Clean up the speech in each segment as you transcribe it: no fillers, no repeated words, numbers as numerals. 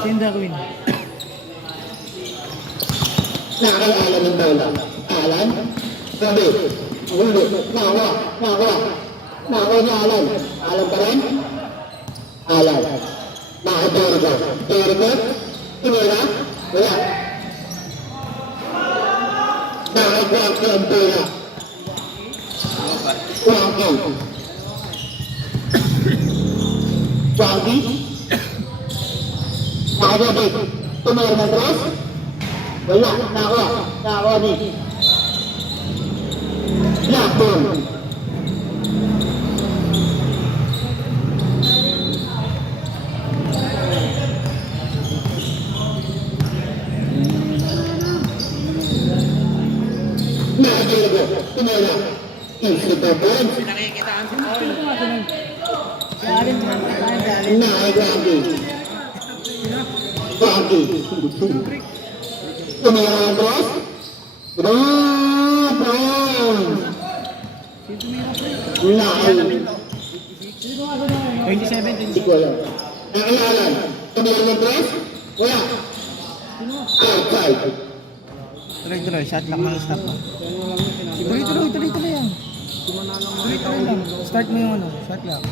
Tinder win. Nakakaalam ng bola. Alan. Sabi. Huli. Nawa. Ni Alan. Alan pa rin? Alan. Nakadorgo. Dorgo. Tumira. Wala. Nakagwag ang bola. Wagi. Nakadabit. Tumira ng cross. Wala. Nakawa ni. Lakon. Nakadorgo. Tumira. Insipapon. Nakikitaan si Paul. Nakagwagi. Wagi. Tumira ng cross. Brown. Lain. 27. Hindi ko alam. Nakalalan. Tumira ng cross. Wala. Outside. Tuloy. Shot lang mga stop. Tuloy yan. Tuloy lang. Start mo yung ano. Shot lang.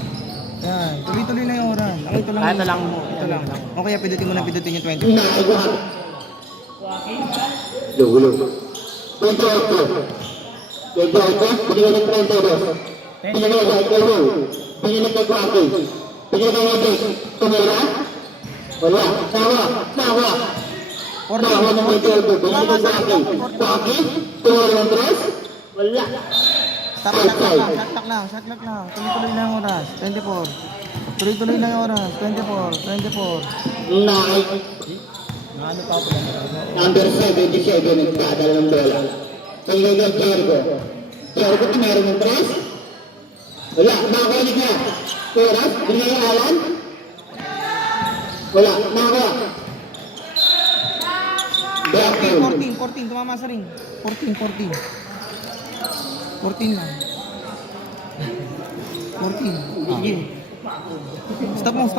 Yan. Tuloy na yung oras. Ito lang. Ito lang. Okay, pindutin mo na yung 20. Nakagwag. Lulo. 28. Bigyan ng 32. Bigyan ng Gagawin. Bigyan ng Gagwagi. Bigyan ng Wabik. Tumira. Wala. Nawa. Nawa ng 22. Bigyan ng Gagwagi. Gagwagi. Tumira ng dress. Wala. Shot lang. Tuloy na yung oras. 24. Tuloy na yung oras. 24. Nike. Number 77 nagdadala ng bola. Tingnan ng Jericho. Jericho, meron ng press? Wala, nakakulik na. Oras, binigay yung Alan? Wala, nakakuha. Backdown. 14. Tumama sa ring. 14 lang. 14. Sige. Stop mo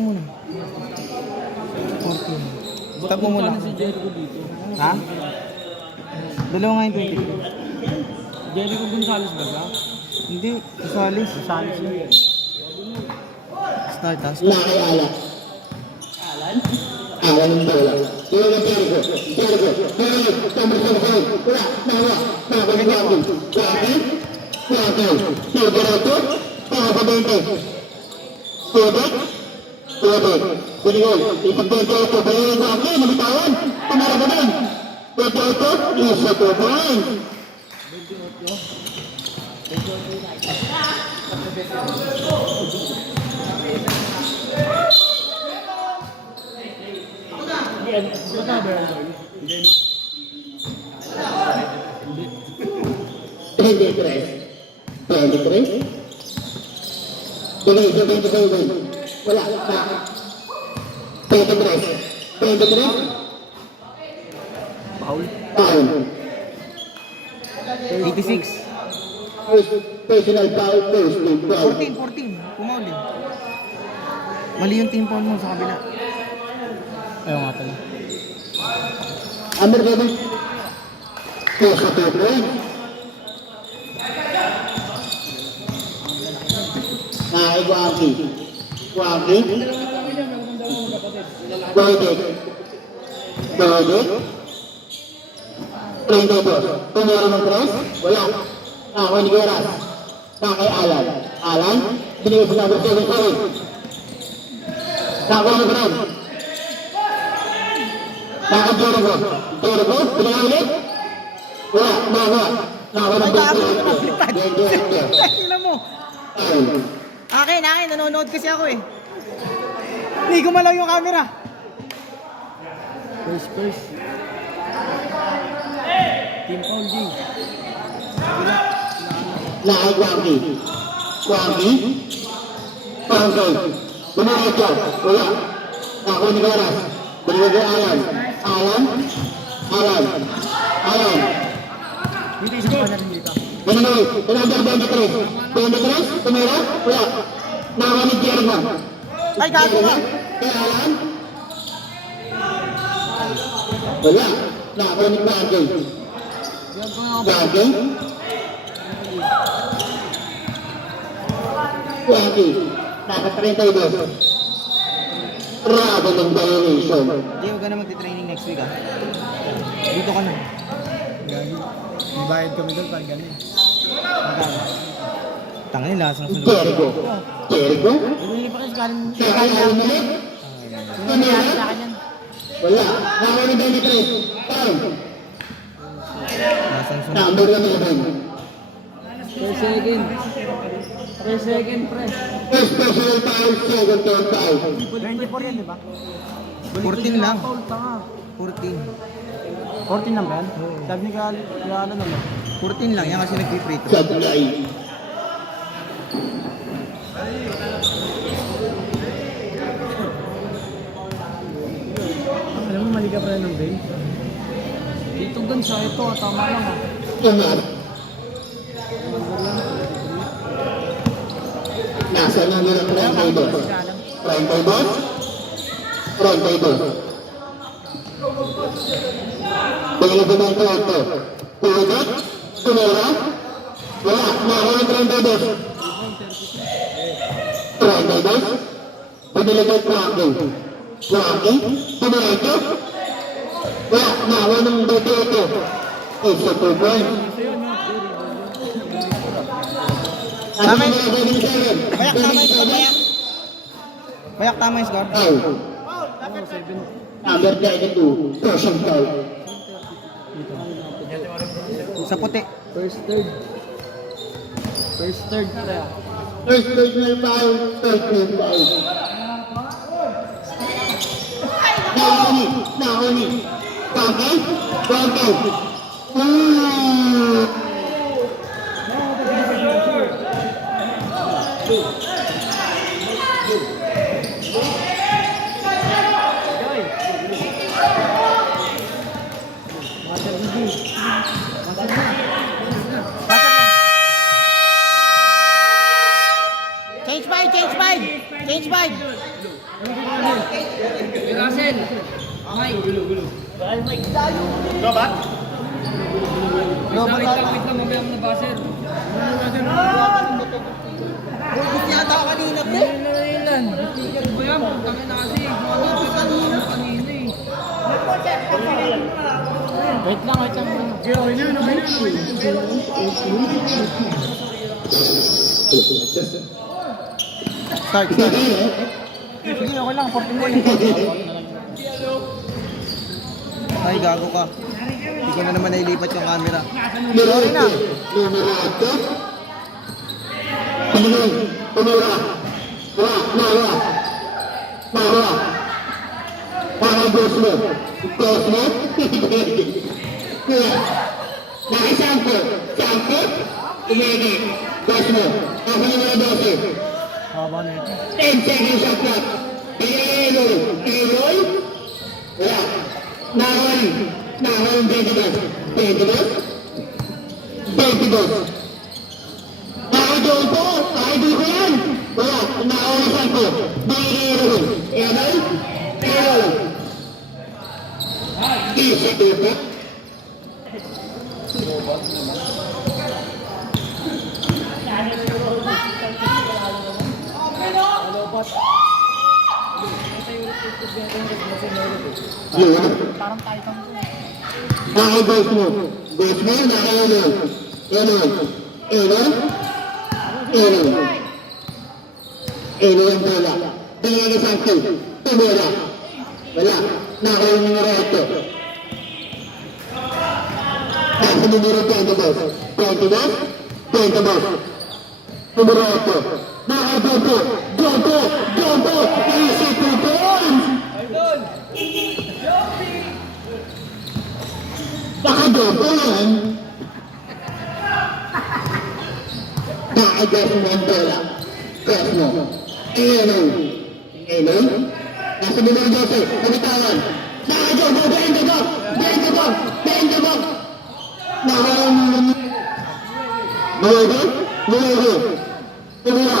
muna. 14. Stop mo muna. Ha? Dalawa nga yung 20. Jericho Gonzalez ba siya? Hindi, Gonzalez. Gonzalez. Start ha? Nakay Alan ng bola. Tingnan ng Jericho. Number 77. Wala, nakakuha. Nakakuha ng Wagi. Jericho. Pakapabente. Tubig. Binigay. Ipagdente ito. Bayarin ko ako. Malitawan. Tumara ba din? Dente ito. Isa to point. Binigay. Wala. 23. Paul. 86. Personal foul, first team foul. 14. Pumauli. Mali yung team foul mo sa kabila. Ayaw nga pala. Amber Gabi. Sa 2 points. Wagi. Dodik. 32. Tumira ng cross. Wala. Nakakuha ni Gueras. Nakay Alan. Binigay sa number 7. Nakakuha ni Brad. Nakay Jericho. Binigay ulit. Wala. Nakakuha ng Jericho. Tingnan mo. Akin. Nanonood kasi ako eh. Hindi gumalaw yung camera. First. Team Paul G. Nakay Wagi. Binigay ito. Wala. Nakakuha ni Gueras. Binigay kay Alan. Dito isang pa natin dito. Binigay. Number 23. Tumira. Wala. Nakakuha ni Jericho. Ay, gago ka. Kay Alan. Wala. Nakakuha ni Bagay. Bagay. Bagay. Naka-32. Rado ng violation. Hindi, huwag ka na magti-training next week ah. Dito ka na. Gagi. May bayad kami doon pag ganun. Magkano? Tangin, lasang sunod. Jericho. Jericho? Hindi pa kasi galing Kakain ulit? nangyari sa akin yan. Wala. Nakakuha ni Benitez. Time. Lasang sunod. Number 11. Per second. Per second, pre. First personal foul, second turn foul. 24 yan, di ba? 14 lang. Foul, tanga. 14. 14 lang ba yan? Sabi ni Galo naman. 14 lang yan kasi nag-free throw. Sablay. Alam mo, mali ka pa rin ng base. Dito gan sa ito, tama lang ah. Tungar. Nasa number ng 32. 32. 32. Tingnan ko ng 32. Tulot. Tumira. Wala. Nakakuha ng 32. 32. Piniligay Frankie. Frankie. Tumireto. Wala. Nakakuha ng 28. It's a 2 point. Tama yung Bayak, tama yung score, Bayak. Bayak, tama yung score. Number 32, person foul. Sa puti. First third. First third, pre. First personal foul, first team foul. Nahuli. Bakit? Change mind! Russell! No, Wait lang, mamaya mo na baser. Gusto yata ako kanina, pre. Ilan? Ano ba yan? Pagkakit na kasi. Kanina eh. Wait lang. Start. Sige, okay lang. 14 mo lang. Ay, gago ka. Hindi ko na naman nailipat yung camera. Sorry na. Numero 8. Tumira. Nawa. Para Gosmo. Nakasampo. Tumigil. Gosmo. Ako numero 12. Haba na ito. 10 seconds shot clock. Eloy. Wala. Nahon 22. Nahon po. Idol ko yan. Wala. Nahon ko. Eloy. Isa tupo. Parang Titan ko. Gosmo, Eloy ang bola. Tingnan ni Santos. Tumira. Wala. Nakakuha yung numero 8. Nasa numero 22. Numero 8. Nakakuha. Jumbo. Easy 2 points. Naka-jumbo yan. Naka-Gosmo ang bola. Gosmo. Eloy. Nasa numero 12. Nabitawan. Naka-jumbo. Bento. Nuevo. Tumira.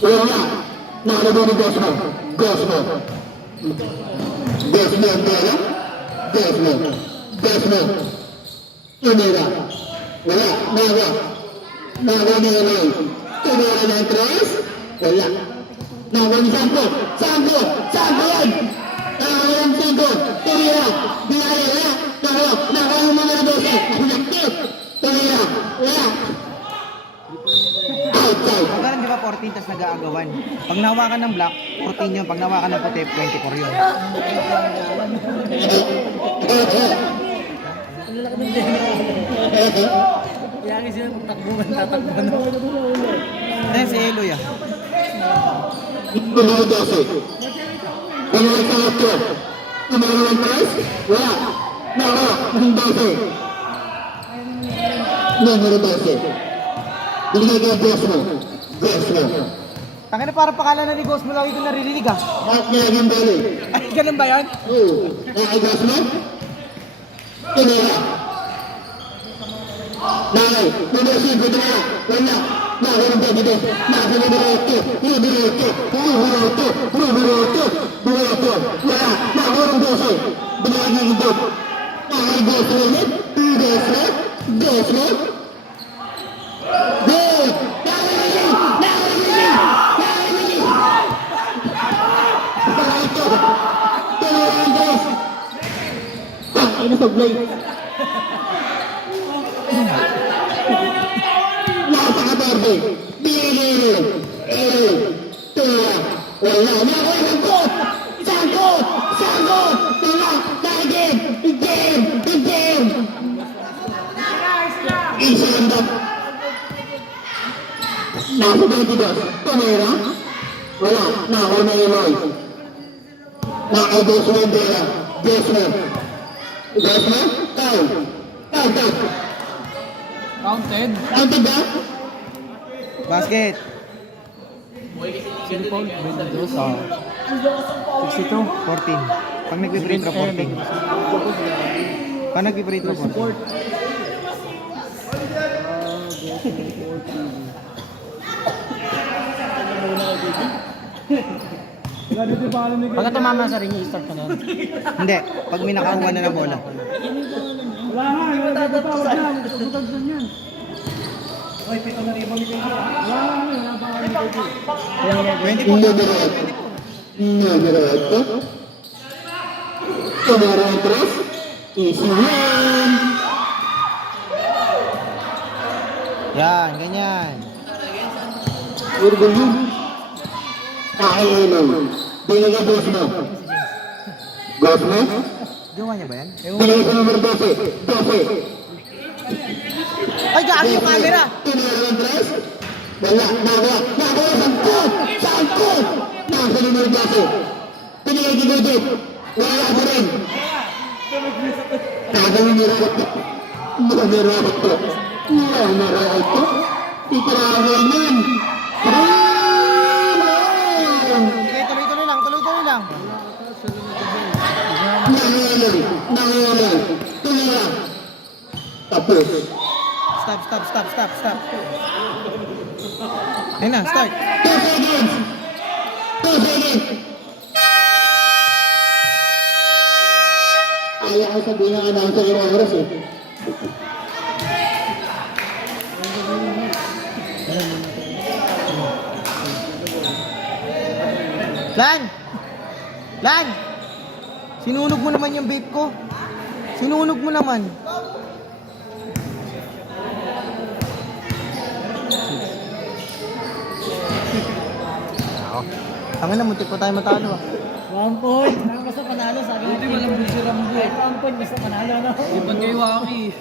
Wala. Nakalabang ni Gosmo ang bola. Desmo. Tumira. Wala. Nawa ni Eloy. Tumira ng 3. Wala. Nawa ni Sampo. Sampo yan. Nawa ng 5. Tumira. Binaya. Wala. Nawa yung mga 12. Inactive. Tumira. Wala. Outside. Pag ganun, di ba 14 tas nag-aagawan? Pag nawakan ng black, 14 yun. Pag nawakan ng puti, 24 yun. Kaya kasi sila tatakbuhan. Eh, si Eloy ah. Numero 12. Numero 8. Numero 3. Wala. Nawa ng 12. Numero 12. Binigay kay Desmo. Tangina, parang pakala na ni Ghost mo lagi ko naririnig ah. At nilagyan bali. Ay, ganun ba yan? Oo. Kay Desmo. Tumira. Nakay. Numero 5. Tumira. Wala. Nakay ng 22. Nakay numero 8. Numero 8. Wala. Nakay ng 12. Binigay kay Ghost. Nakay Desmo ulit. Desmo. Good! Ano sa blade? Napaka-berde. Bigay Tura. Wala. Sangkot! Wala. Game! Isa lang daw. Nasa 22. Tumira. Wala. Nakaw na Eloy. Nakaw Desmo Endera. Desmo. Count. Counted. Counted ba? Basket. Sino Paul? 22. Oh. 62. 14. Pag nag-free throw, 14. Pag nag-free throw, 14. Pagka tumama sa ring, i-start ka na. Hindi. Pag may nakakuha na ng bola. Numero 8. Numero 3. Easy win. Yan, ganyan. Urgulin. Kaya Eloy. Binigay Desmo. Gawa niya ba yan? Binigay sa numero 12. Ay, gaano yung camera? Numero 3. Wala. Nagawa. Sangkot. Nasa numero 12. Binigay kay Gudit. Wala pa rin. Nasa numero 8. Numero 8. Ikaragay nun. Okay, tuloy-tuloy lang. Nangyayari. Tumira. Tapos. Stop. Ayun na, start. 2 seconds. Ayaw ko sabihin ng announcer yung oras eh. Lan! Sinunog mo naman yung vape ko. Sinunog mo naman. Tangin na, muntik pa tayo matalo ah. 1 point. Basta panalo, sabi ko. Hindi walang bulsi Rambo. 1 point, basta panalo, no? Ibang kayo, Waki.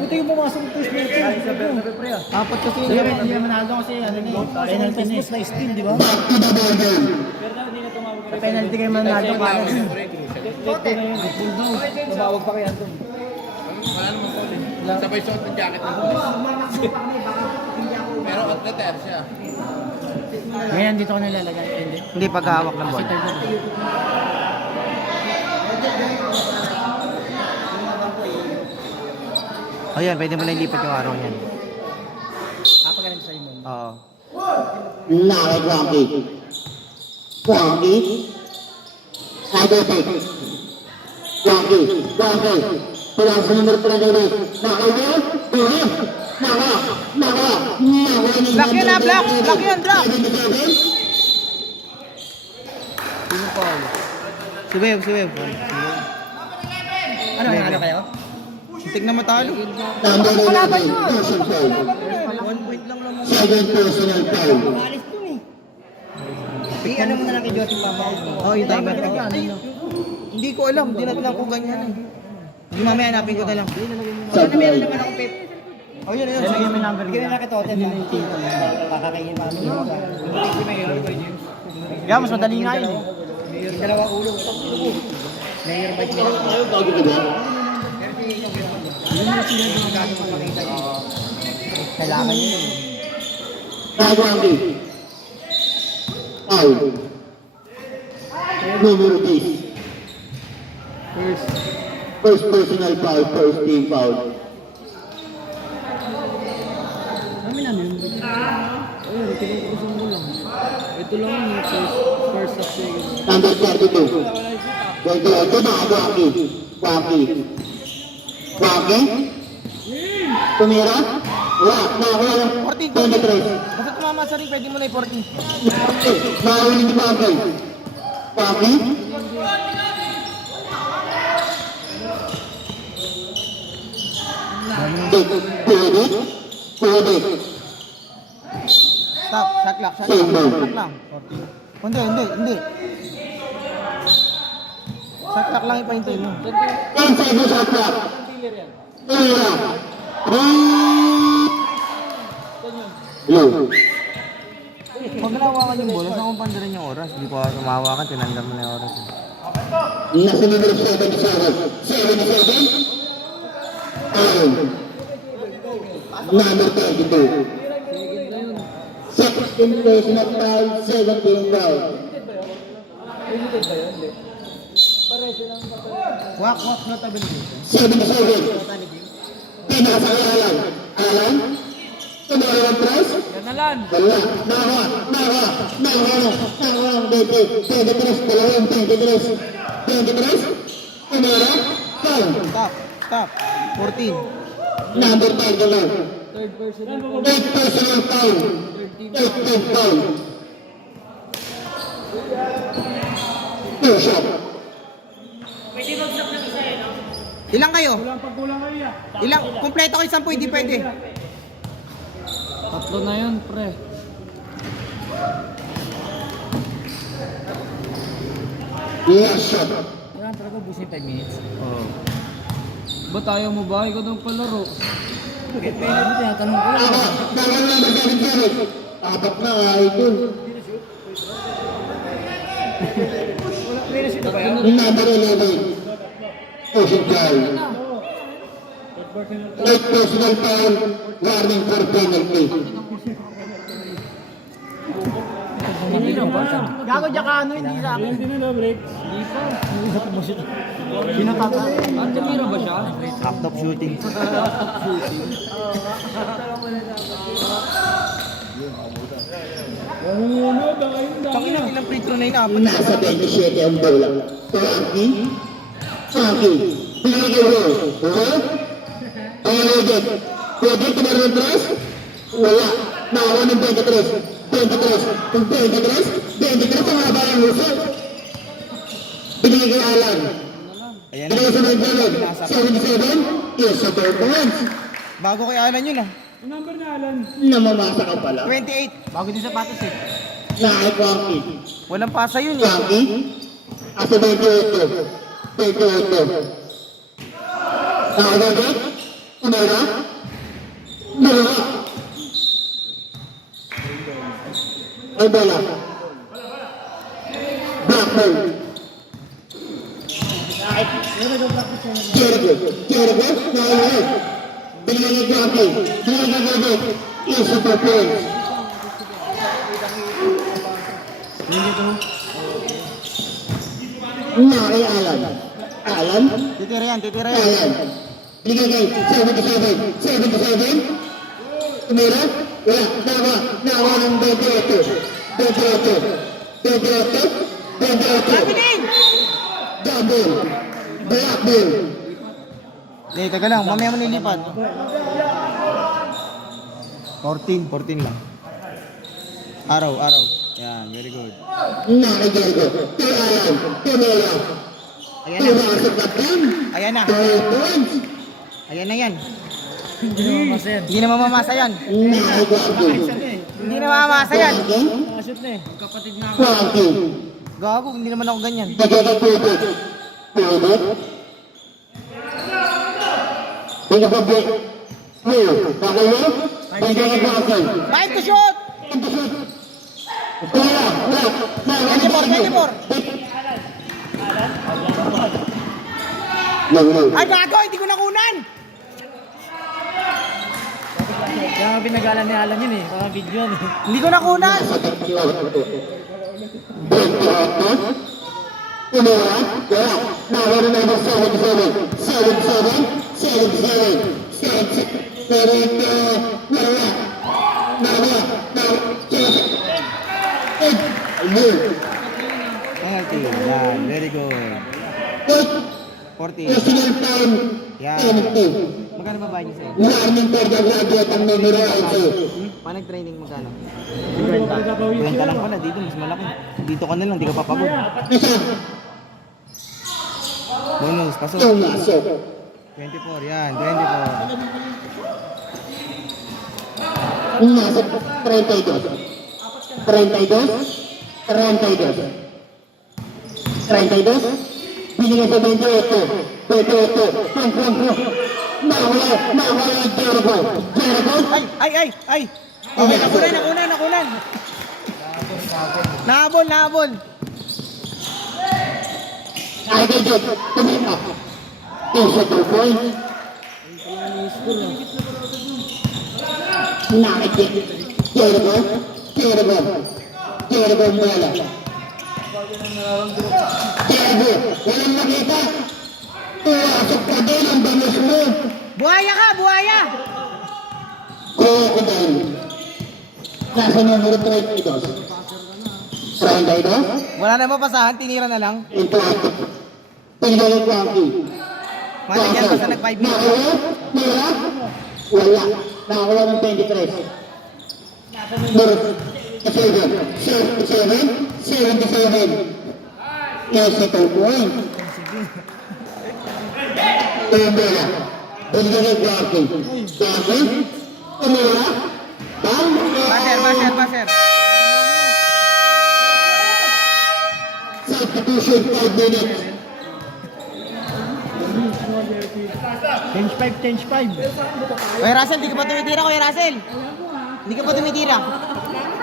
Buti yung pumasok ng twist natin. Ay, sabi pre ah. Apat kasi Hindi yun. naman Manalo kasi ano ni penalty ni na steal, di ba? Back to the ball game. Sa penalty kay Manalo para. Kote. Bulldog. Tumawag pa kay Anton. Wala naman po eh. Sabay suot ng jacket ng Pero at letter siya. Ngayon dito ko nilalagay. Hindi. Hindi paghahawak ng bola. Ayan, pwede mo na ilipat yung araw niyan. Kapagaling sa imo. Oo. Nakay Rocky. Waki. Agatek. Waki. Pulang sa number 39. Nakaw. Buhin. Naka. Block yun, block. Block yun, block. Suweb. Ano kayo? Tig na matalo. Number 11. Person foul. 1 point lang naman. Second personal foul. Alis dun eh. Ano mo na lang kay Jotty Babaw? Oh, yung timer. Hindi ko alam. Dinatnan ko ganyan eh. Hindi mamaya hanapin ko na lang. Sana meron naman ako pep. Oh, yun. Sige, may number. Sige na kitoten na. Kakakainin pa kami. Yeah, mas madali nga yun eh. Mayor dalawa ulo. Mayor ba siya? Bago ka ba? Kailangan yun eh. Nagwagi. Foul. Numero 10. First personal foul, first team foul. Kami namin yung ayun, tinutusan mo lang. Ito lang yung first of second. Number 32. Ito Nagwagi. Waki. Tumira. Wala. Nakakuha lang. 23. Basta tumama sa ring, pwede mo na i-14. Nakahuli ni Waki. Waki. Pwede. Stop, shot clock. Hindi. Shot clock lang ipahintay mo. Inside the shot clock. Tumira. Blue. Pag nahawakan yung bola, saan kong pandarin yung oras? Hindi ko tumahawakan, tinandam mo na yung oras. Nasa numero 77. 77. Aaron. Number 22. 16 personal foul, 17 foul. Wak, not available. 77. Pinakasakalan. Alan. Tumira ng press. Ganalan. Wala. Nakawa. 23. Dalawang 23. Tumira. Foul. Stop. 14. Number 5 na lang. Third personal foul. 18 foul. Two shot. Ilang kayo? Ilang? Kompleto kayo 10, hindi pwede. Tatlo na yun, pre. Last shot. Kailangan talaga busin 5 minutes. Oo. Ba't ayaw mo ba? Ikaw daw palaro. Bakit may tinatanong ko lang. Bawal na magkakalit. Apat na idol. Number 11. Ocean foul. Late personal foul. Warning for penalty. Gago dyan ka ano, hindi sa akin. Hindi na break. Hindi pa. Sinatata. Ang tumira ba siya? Top shooting. Tangina, ilang free throw na yun? Apat na. Nasa 27 ang bola. Frankie. Pinigil mo. Pinigil. Pwede tumara ng tres? Wala. Nakawa ng 23. 23. Kung 23 ang haba ng uso. Pinigil Alan. Ayan. Pinigil sa mga galon. 77. Yes, sa performance. Bago kay Alan yun ah. Namamasa ka pala. 28. Bago din sapatos eh. Nakay Frankie. Walang pasa yun eh. Frankie. Asa 28. 28. Nakagagad. Tumara. Dalawa. Ay bola. Blackburn. Jericho. Nakagagad. Binigyan ni Frankie. Nakagagad. Isa pa points. Nakay Alan. Alan. Titira yan. Ayan. Binigay 77. Tumira. Wala. Nawa ng 28. Kapinin! Hindi, teka lang. Mamaya mo nilipat. 14 lang. Araw. Yan, very good. Ayan na. Ayan na yan. Hindi na mamasa yan. Hindi na mamamasa yan. Hindi na mamamasa yan. Nakashoot na eh. Kapatid na ako. Gago, hindi naman ako ganyan. Five to shoot! 24. Ay, gago, hindi ko nakunan! Kaya nga pinagalan ni Alan yun eh. Baka video yan eh. Hindi ko nakunan! Penalty. Yan, very good. 40. Yan. Magkano ba bayad niyo sa'yo? Paano nag-training magkano? 20 lang pala, dito mas malaki. Dito ka na lang, di ka papagod. Bonus, pasok. 24, yan, 24. Nasa 32, binigyan sa 28, nawala yung Jericho. Ay! Okay, nakunan. Nahabol. Ay, Jod, tumita. Isa 2 points. Nakikit. Jericho mula. Jericho, walang makita. Tuwasok ka din ang bangus mo. Buhaya ka, buhaya! Crocodile. Nasa numero 32. 32? Wala na mapasahan, tinira na lang. Ito ako. Tingnan ko ako. Matigyan ka sa nag-5 minutes. Nira? Wala. Nakawala ng 23. Numero 77. Kasi 2 points. Tumira. Binigyan ko ako. Kasi? Tumira? Baser. Substitution 5 minutes. Change 5. Kuya Russell, di ka pa tumitira, Kuya Russell. Hindi ka pa tumitira.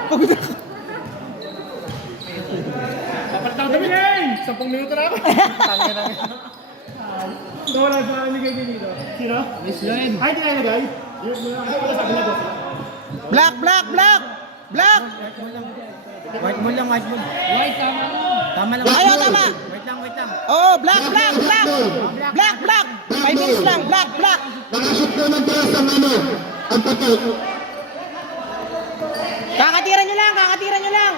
Pagod ako. Dapat na kami ngayon! 10 minuto na ako. Wala sa amin kayo dito. Sino? Miss Lloyd. Ay, di kayo nagay. Black! White mo lang. White, tama lang. Tama lang. Ayaw, tama. Wait lang. Oo, black! 5 minutes lang, black! Nakashoot ko ng tres ang ang patok. Kakatira nyo lang! Kaka-3 points nyo lang!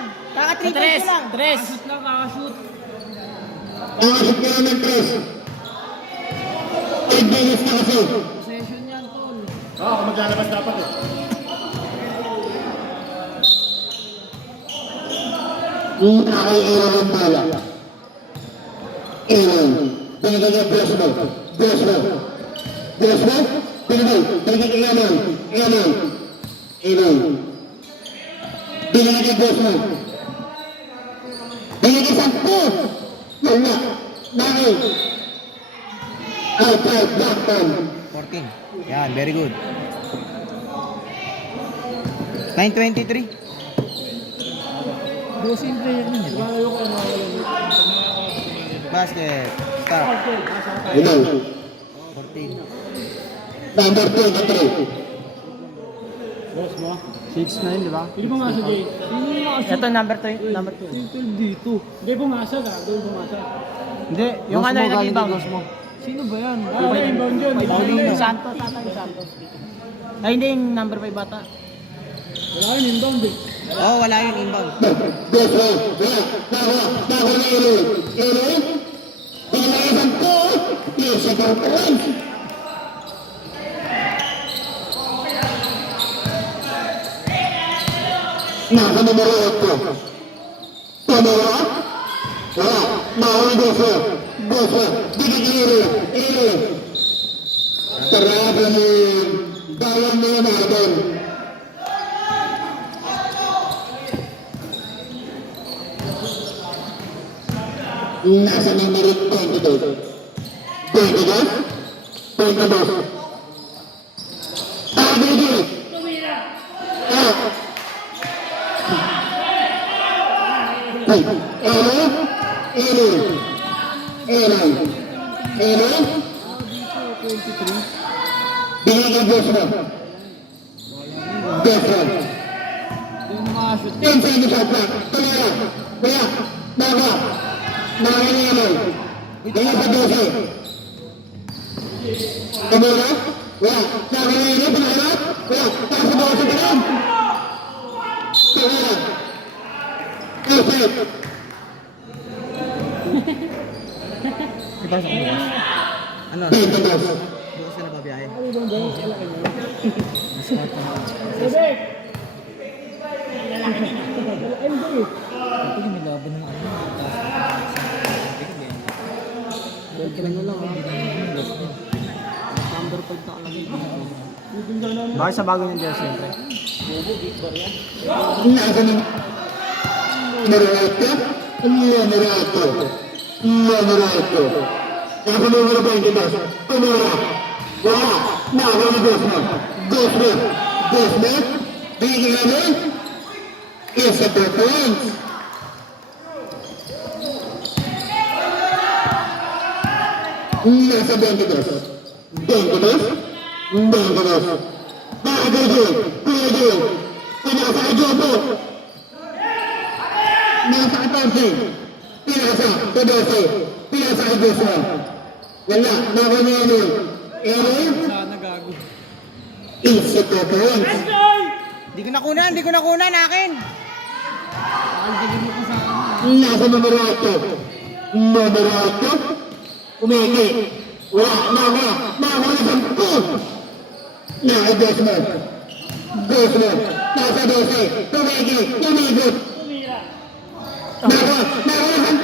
Tres. Shoot lang, kakashoot. Nakashoot ko ng tres. 5 minutes na kasi. Possession yan, tol. Oo, kung maglalabas dapat eh. Nakay-aaral ang bala. Aaron. Binigay niya Bless mo. Binigay kay Aaron. Binigay kay Bless mo. Binigay 10. Wala. Nakay. Outside, Blackton. 14. Yan, very good. 9:23. Bossing player na nila. Basket. Stop. Hello. 14. Number 23. 6'9", di ba? Hindi bumasa, Jay. Ito, number 2. Dito. Hindi bumasa ka. Doon bumasa. Hindi, yung ano yung nag-inbound. Sino ba yan? Inbound yun. Paulino. Santos. Ay, hindi yung number 5 bata. Wala yun, inbound eh. Oo, wala yun, inbound. Yes, sir. Yeah. Nako na Eloy. Eloy? Bigyan ko. Yes, ito ang points. Nasa numero 8. Pamela? Wala. Mahal Goso. Goso. Bigyan Eloy. Tarapa mo. Bayan mo yung natin. Nasa numero 22. 22? 22. Bigyan. Bigyan Diyos mo. Diyos mo. Yung makashoot. Yan sa inyo shot lang. Tumira. Kaya. Baga. Nangangalan. Kaya sa 12. Tumira. Kaya. Nangangalan. Tumira. Kaya. Kaya sa 12 ka lang. Tumira. Perfect. Ipasok mo. Ano? Bukas. Bukas ka na ba biyahe? Ito yung may laban ng ano. Gold ka na lang. Number 5 na kalagay. Bakit sa bago yung jersey, siyempre? Nasa ng Merato, Merato, Merato. Nasa numero 22, Tumira. Wala, nawa ni Gosmo. Gosmo, Gosmo, bigyan mo. Isa po points. Nasa 22, 22, 22. Bagay, pwede. Pinasa ka Jopo. Nasa 14. Pinasa sa 12. Pinasa ka Joshua. Wala, naku niya yun. Aaron? Sana gago. Isa po points. Hindi ko nakunan, akin! Aldigin mo ko sa akin. Nasa numero 8. Numero 8. Umeke. Wala, naku na 10. Naka Joshua. Joshua. Nasa 12. Tumeke. Tumigot. Naku na 10.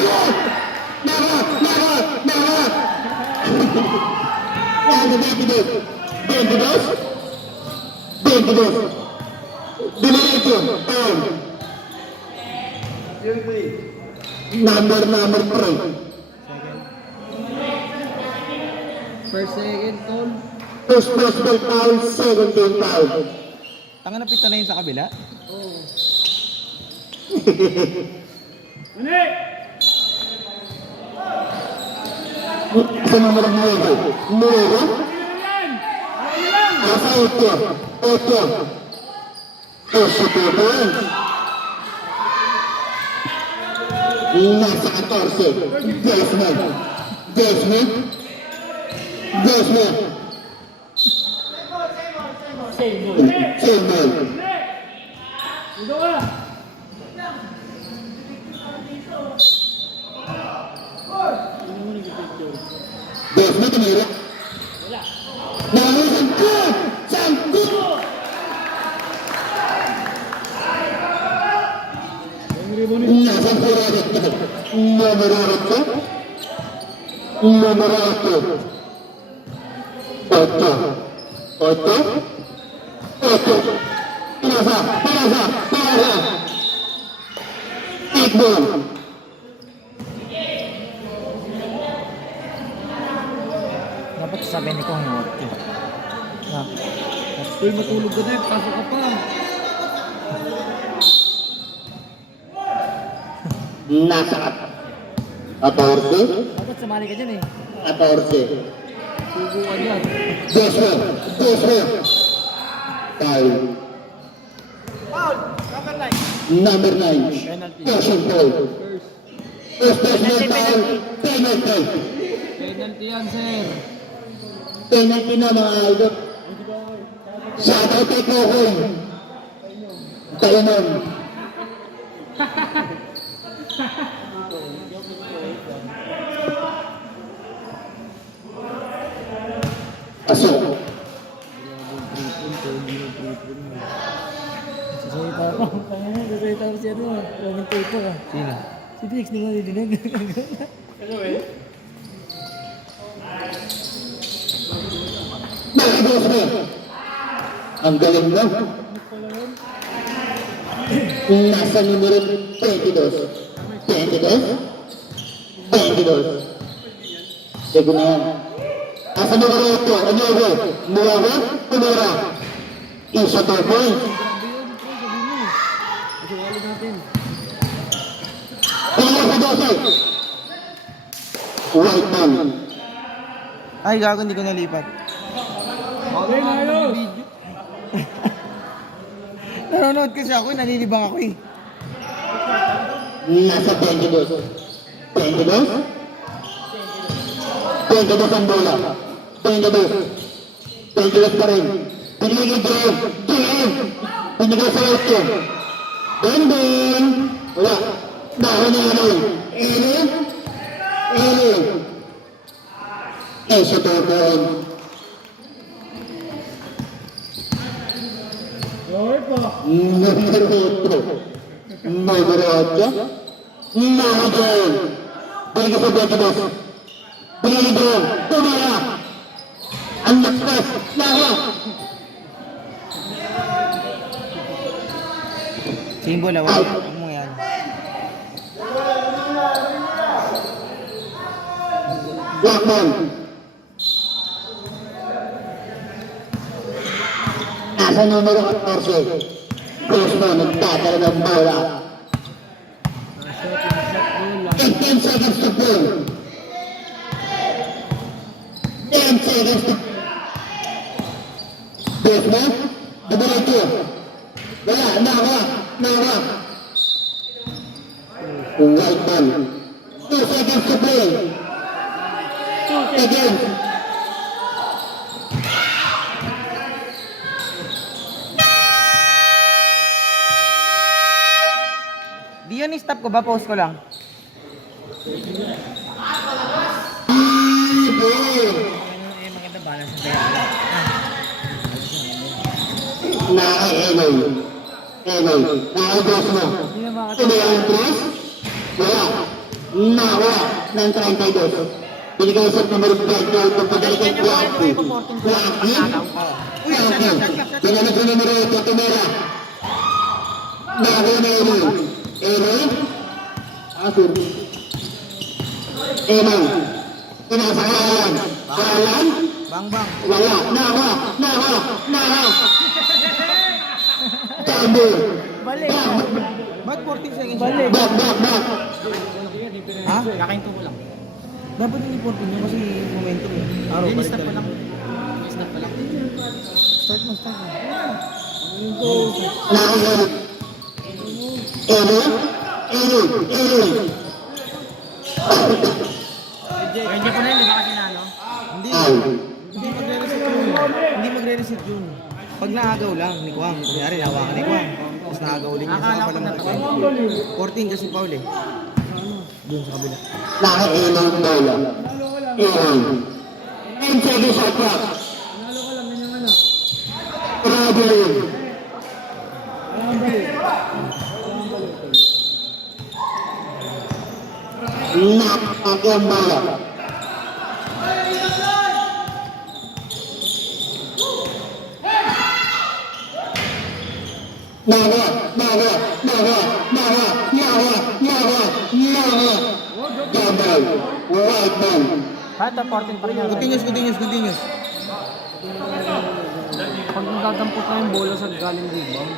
Naku. Nasa 22. 22. Diretso. Down. Number 3. First, second, tol. First possible foul, second game foul. Tanga na pita na yun sa kabila? Sa numero 9. Nuevo. Nasa 8. Nasa 2 Nasa 14. Desmond. Seymour. Desmond tumira. Nahusan ko! Sangkot! Nasa 4. Numero 8. 8. Pinasa. 8 ball. Dapat sabihin ko ang work ko. Uy, matulog ka na. Pasok ka pa. Nasa 14. Dapat sumali ka dyan eh. 14. Sugo ka dyan. Joshua. Foul. Number 9. Caution foul. First personal foul. Penalty. Penalty yan, sir. Penalty na mga idol. Shoutout kay Kokoy. Tayo nun. Sasalita pa. Sasalita pa si ano, Roman Paper ah. Sino? Si Pix, di mo nadidinig. Nakabos mo. Ang galing mo. Nasa numero 22. 22? 22. Sige na yan. Nasa numero 8. Ano yun? Nueva? Tumira. Isa 2 points. Kasawali natin. Tingnan sa 12. White man. Ay, gago, hindi ko nalipat. Okay, ayos! Nanonood kasi ako, nalilibang ako eh. Nasa 22. 22? 22 ang bola. 22. 22 pa rin. Pinigil Jim. Jim! Pinigil sa auto. Dinding! Wala. Dahon na Elin. Elin? Elin. Eh, sa tutuin. Okay pa. Numero 8. Numero 8. Nahagin. Balik sa 22. Binigyan. Tumara. Ang lakas. Naha. Symbol, wala mo yan. Blackman. Nasa numero 14. Guzman nagtatala ng bola. 15 seconds to play. 10 seconds to Guzman. Diretso. Wala. Nawa. White man. 2 seconds to play. Again. Di yan i-stop ko ba? Post ko lang. Maganda balance sa tayo. Naka-Eloy. Naka-Gos mo. Hindi na makakatawa. Tuloy ang tres. Wala. Nawa ng 32. Binigay sa numero 20. Pagpadalik ang Quacky. Quacky. Pinalik sa numero 8. Tumira. Nawa na Eloy. Eloy. Asur. Eloy. Pinasa ka Alan. Alan. Bang bang. Wala. Nawa. Tambo. Balik. Ba't 14 seconds? Balik. Back. Ha? Kakainto ko lang. Dapat hindi 14 yun kasi momentum eh. Araw, Hindi, balik stop ka pa lang. lang. Stop pa lang. Start mo. Nakahulog. Eloy. Medyo ko na yun, di ba kasi na, no? Hindi. Ay. Hindi magre-reset yun. Pag naagaw lang ni Kwang, kunyari hawakan ni Kwang. Tapos naagaw ulit niya. Akala Saka ko pala na mag 14 kasi Paul eh. Doon sa kabila. Nakahulog ang bola. Eloy. 10 seconds shot clock. Robin. Nakahulog ang bola. Nawa. Double. White man. Kahit 14 pa rin yan. Continuous. Pag nagdadampot na yung bola sa galing rebound.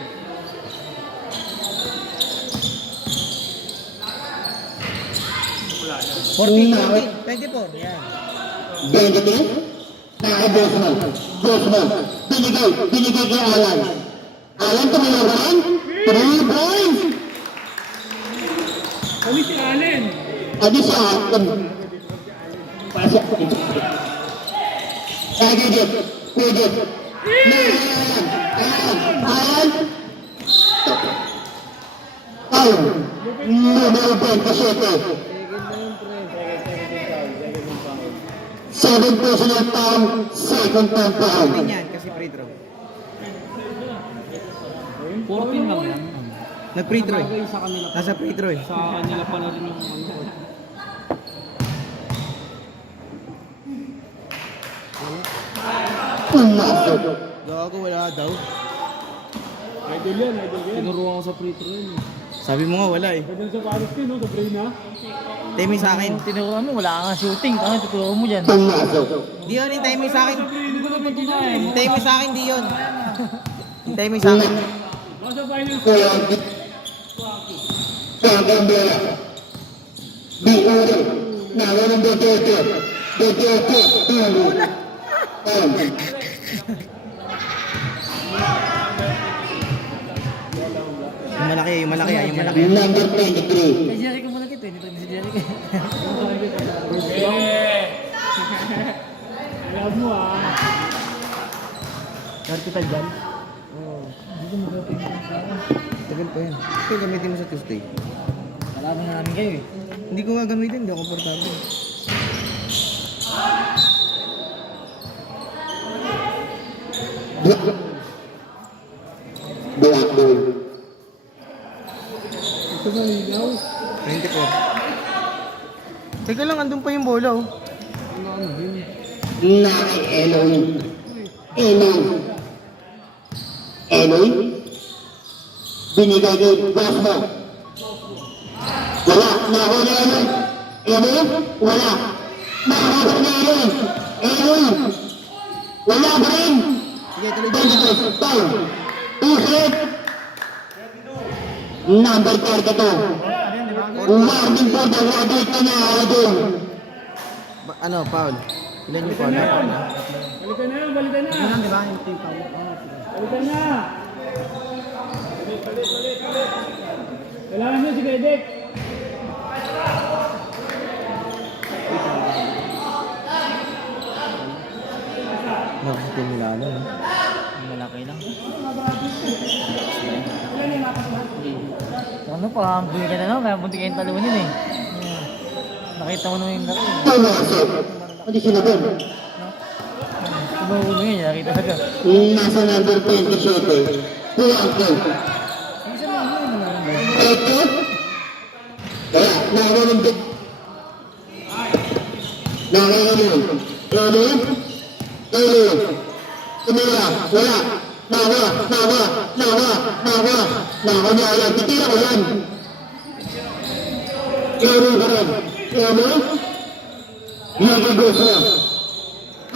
Nawa. 24. Yan. 23. Naka-Guzman. Binigay kay Alan. Alan tumilaban. 3 points. Kami si Allen! Adi sa akin. Pasok. Pwede. Alan. Ay. Numero 27. 7 personal foul, second time foul. Win yan kasi free throw. 14 lang yan. Nag-free throw eh. Bagay sa kanila. Nasa free throw eh. Sa kanila pa na rin yung ano. Pumasok. Gago, wala daw. Tinuruan ko sa free throw yun. Sabi mo nga wala eh. Timing sa akin. Tinuruan mo, wala kang shooting. Kaya tuturuan mo dyan. Pumasok. Di yun, yung timing sa akin. Hindi ko naman tinahin. Yung timing sa akin, di yun. Yung timing sa akin. Kuwagi. Pagambela. Biuro. Nawa ng Duterte. Duterte. Biuro. Yung malaki, yung malaki, yung malaki. Number 23. Kay Jericho mo lang ito. Hindi si Jericho. Alam mo Vertical dyan? Tagal pa yan. Ito gamitin mo sa Tuesday. Kalaban na namin kayo eh. Hindi ko nga gamitin, hindi ako komportable. Black ball. 24. Teka lang, andun pa yung bola oh. Naki Eloy. Eloy. Eloy. Binigay kay Basma. Wala. Nako na Eloy. Eloy. Wala. Nako na Eloy. Eloy. Wala pa rin. Sige, tuloy. Benjitos. Foul. Isit. Number 42. Warning po the graduate na nakakadun. Ano, foul? Ilan yung foul? Balikan na! Ano lang, di ba? Yung team foul. Balikan na! Kailangan nyo si Bedek! Nakasitin nila ano. Malaki lang. Ano pa, buhay ka na lang, kaya bunti kayong talunin eh. Nakita mo naman yung laki. Pumasok. Hindi sila doon. Diba ulo yun, nakita ka. Nasa number 27. Pumasok. Ito. Kaya, nakaroon din. Nakaroon. Nakaroon. Nakaroon. Tumira. Wala. Nawa. Ayan. Titira ko yan. Nakaroon ka rin. Nakaroon. Nagagos na.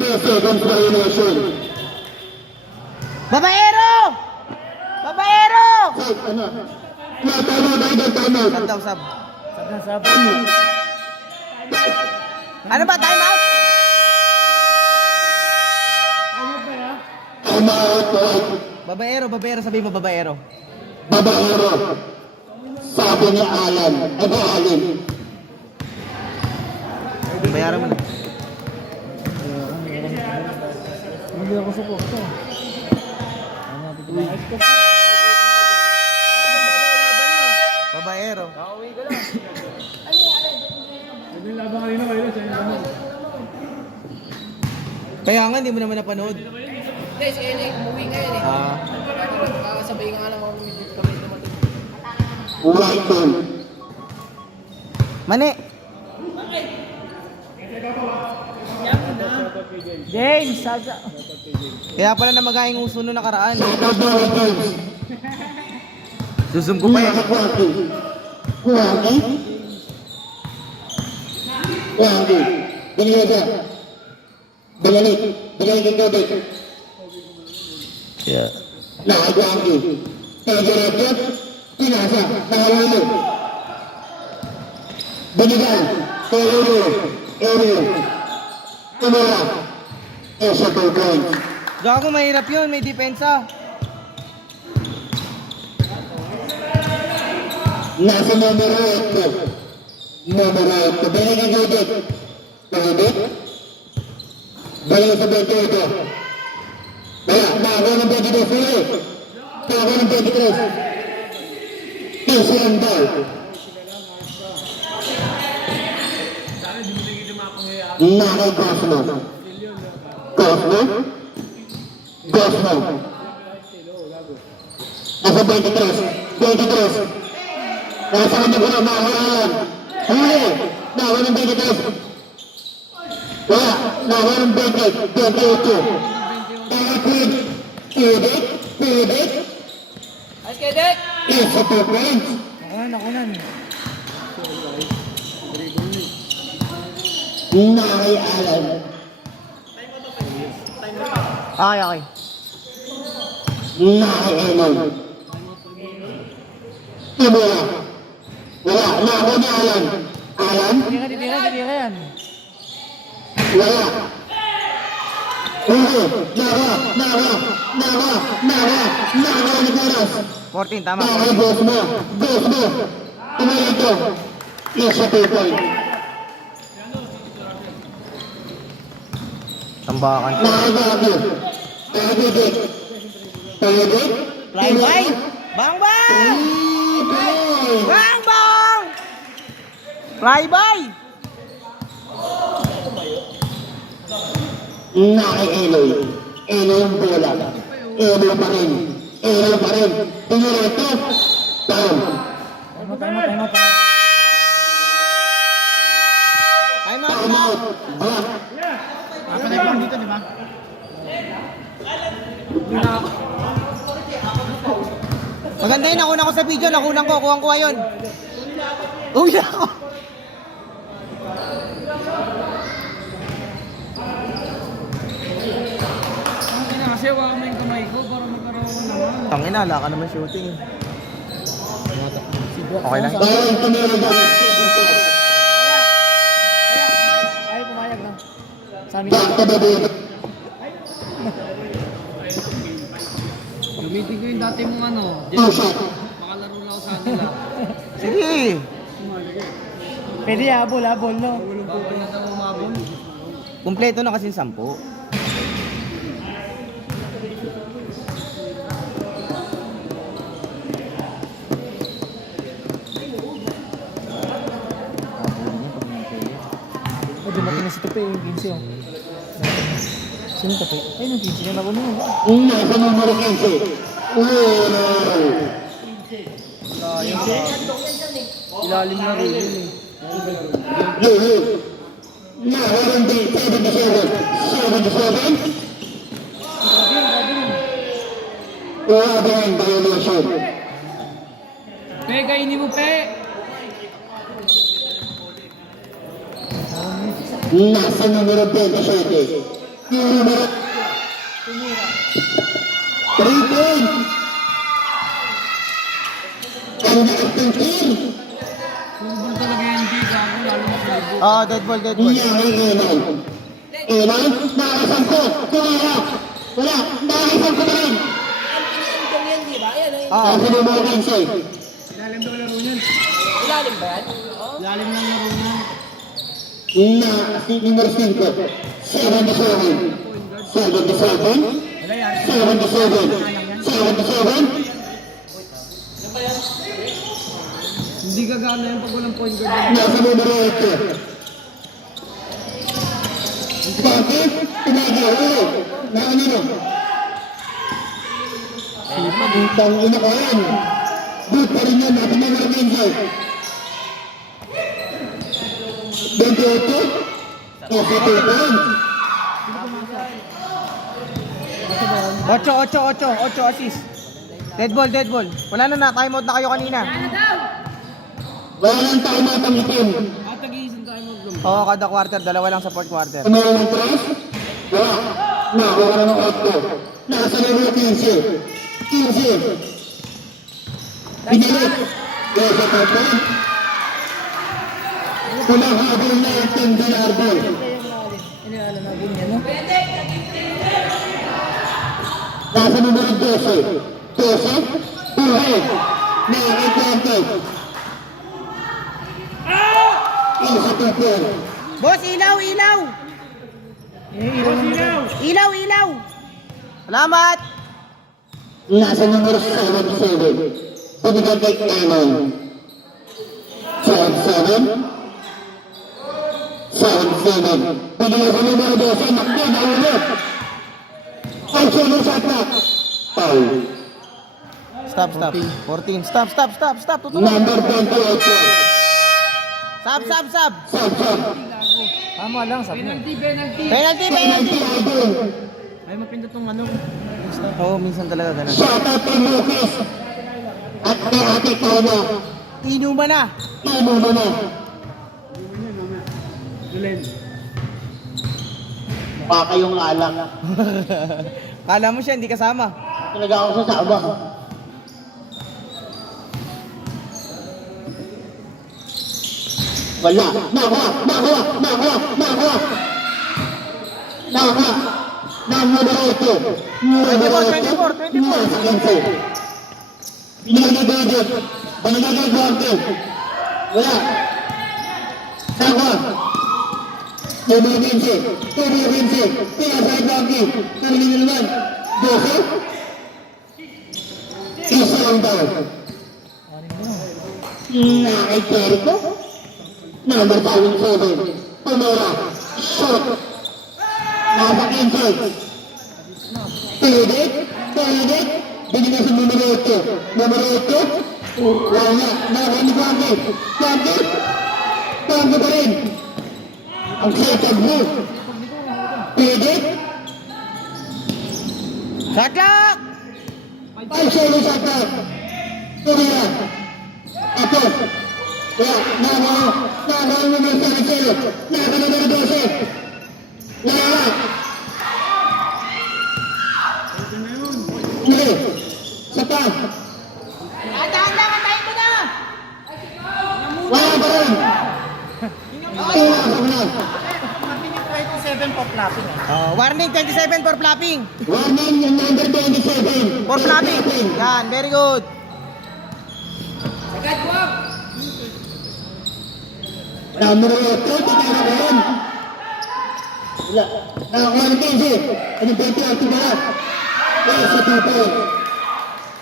3 seconds for elimination. Babaero! Babaero! Sab, ano? Tama tayo. Sab daw, sab. Sab na sab. Ano ba, time out? Tama out. Babaero, sabihin mo babaero. Babaero. Sabi ni Alan. Ano Alan? Bayaran mo na. Hindi ako suporta. Ano natin ito? Babaero. Kaya nga, hindi mo naman napanood. Hindi, si Ene, umuwi ngayon eh. Kakasabay nga lang ako ng kami naman. White ball. Mani! James, Saja. Kaya pala na maghaing uso nung nakaraan. Babaero James. Susum ko pa yan. Kuwagi. Binigay ka. Binalik kay Kobe. Yeah. Nakagwagi. Tagarapot. Pinasa. Nakawalo. Binigay. Ero. Tumura. Esa 2 points. Gago, mahirap yun. May depensa. Nasa numero 8. Binigay kay Kobe. Kobe. Balik sa 28. Kaya, nakakuha ng 22. Nakakuha ng 23. Isian ball. Nakay Cosmo. Nasa 23. 23. Nasa kanya ko na mahawalan. Huli. Nawa ng 23. Wala. Nawa ng 20. 28. Edit. Edit. Edit. Ayos kayo, Dek! Isa 2 points. Nakunan. Nakay Alan. Okay. Nakay Enon. Wala. Wala. Nawa ni Alan. Alan. Titira yan. Wala. Huli. Nawa ni Boras. 14, tama. Nakay boss mo. Tumayo ito. Isa 2 points. Tambakan. Nakagago. Edit. Fly by! Bang! Fly by! Nakay Eloy. Eloy ang bola. Eloy pa rin. Tingnan ito. Down. Time out. Back. Dito, di ba? Maganda yun, nakunan ko sa video, kuha yun. Uy, ako. Kasi wala mo yung kamay ko para magkaroon ko naman. Tangina, wala ka naman shooting. Okay lang. Down. Tumira. Ay, pumayag na. Sa amin. Back to the ball. Gamitin ko yung dati mong ano. Two shot. Makalaro na ako sa nila. Sige. Pwede habol, no? Ulong po kaya na umabon. Kumpleto na kasi 10. Dumating na si Tupi, yung 15 oh. Sino Tupi? Ay, yung 15 na nakunin mo. Nasa numero 15. Ilalim na rin yun eh. Nawalan din 77. Grabe ang violation. Pe, kainin mo, Pe! Nasa numero 27. Yung numero 3 points. Ang acting team. Subol talaga yung G, ako lalo na sa libo. Dead ball. Yang Enon. Enon, nakasampo. Tumira. Wala, nakasampo na rin. Ang piniintong yan, di ba? Ayan, ay. Nasa numero 15. Ilalim daw laro niyan. Ilalim ba yan? Oo. Ilalim ng laro niyan. Na si numero 5. 77. 77. Hindi gagana yan pag walang point guard. Nasa numero 8. Bakit? Tumagawa. Na ano no? Ang ina ko yan. Good pa rin yan. Nasa numero 15. 28. Nasa 2 points. 8 assist. Dead ball. Wala na, timeout na kayo kanina. Wala lang tayo matang itim. Tag-iisang tayo mag-lump. Oo, kada quarter, 2 lang sa fourth quarter. Tumara ng 3. Wala. Nakuha na ng 8. Nasa numero 15. 15. Pinilit. Nasa 2 points. Pumahabol na yung Team Galarbol. Iniala na din yan, no? Nasa numero 12. 12. Buhay. Na-advantage. Isa 2 points. Boss, ilaw! Ilaw! Salamat! Nasa numero 77. Pabigyan kay Enon. 7-7. 7-7. Pabigyan sa numero 12. Nakdo na ulit. Ay, sino shot na? Foul. Stop. 14. Stop. Tutulog. Number 28 po. Stop. Sub, sub. Tama lang, sabi na. Penalty. Penalty idol. Ay, mapindot tong ano. Oo, minsan talaga ganun. Shout out kay Lucas. At kay Ate Carla. Inuman na. Timo mo na. Baka yung alak. Kala mo siya, hindi kasama. Talaga ako sasama. Wala. Nakuha. Number 8. 24. Binigay. Wala. Nakuha. Tumirinse. Pinasay Bangki. Tumirin naman. 12. Isa lang daw. Nakay Jericho. Number 7. Tumura. Shot. Nasa 15. Pilit. Binigay sa numero 8. Numero 8. Wala. Nakay ni Bangki. Bangki pa rin. Ang second move. Pilit. Shot clock! Ay, solo sa akin. Tumira. Ito. Kaya, nakaw mo ng solo. Nakaw mo ng 12. Nakaw. Hindi. Saka. Antayin mo na! Wala pa rin. Tuwasok na. Warning 27 for flapping. Warning yung number 27. For flapping. Yan, very good. Agad, wag! Number 8. Titara ko rin. Wala. Nakakuha ng 15. Ano 20 ang tibalat? Kaya sa tupo.